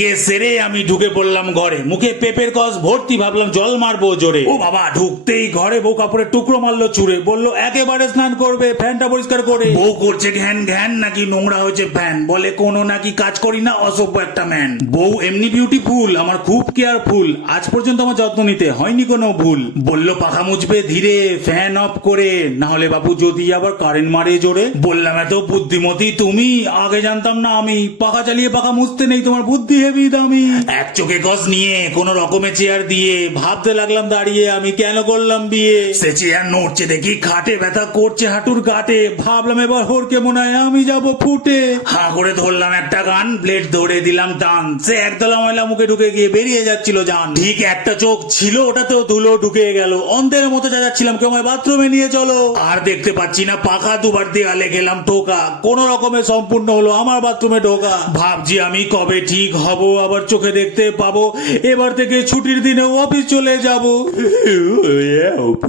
থেকে সেরে আমি ঢুকে পড়লাম ঘরে, মুখে পেপের কস ভর্তি, ভাবলাম জল মারবো জোরে। ও বাবা, ঢুকতেই ঘরে বউ কাপড়ের টুকরো মারলো ছুঁড়ে, বললো একেবারে স্নান করবে ফ্যানটা পরিষ্কার করে। বউ করছে ঘ্যান ঘ্যান, নাকি নোংরা হয়েছে ফ্যান, বলে কোনো নাকি কাজ করি না, অসভ্য একটা ম্যান। বউ এমনি বিউটিফুল, আমার খুব কেয়ারফুল, আজ পর্যন্ত আমার যত্ন নিতে হয়নি কোনো ভুল। বললো পাখা মুছবে ধীরে, ফ্যান অফ করে, না হলে বাবু যদি আবার কারেন্ট মারে জোরে। বললাম এত বুদ্ধিমতী তুমি, আগে জানতাম না আমি, পাখা চালিয়ে পাখা মুছতে নেই, তোমার বুদ্ধি হেবি দামি। এক চোখে গজ নিয়ে কোন রকমে চেয়ার দিয়ে ভাবতে লাগলাম দাঁড়িয়ে, আমি কেন করলাম বিয়ে। সে চেয়ার নড়ছে দেখি খাটে, ব্যথা করছে হাঁটুর গাটে, ভাবলাম এবার হোরকে মনে হয় আমি যাব ফুটে। হা করে ধরলাম একটা গান, ব্লেড ধরে দিলাম টান, সে একদলা ময়লা মুখে ঢুকে গিয়ে বেরিয়ে যাচ্ছিল জান। ঠিক একটা চোখ ছিল, ওটাতেও ধুলো ঢুকে গেল, অন্ধের মতো যাচ্ছিলাম, কেউ আমায় বাথরুমে নিয়ে চলো। আর দেখতে পাচ্ছি না পাখা, দুবার দেয়ালে গেলাম টোকা, কোন রকমে সম্পূর্ণ হলো আমার বাথরুমে ঢোকা। ভাবছি আমি কবে ঠিক হব, আবার চোখে দেখতে পাবো, এবার থেকে ছুটির দিনে অফিস চলে যাবো।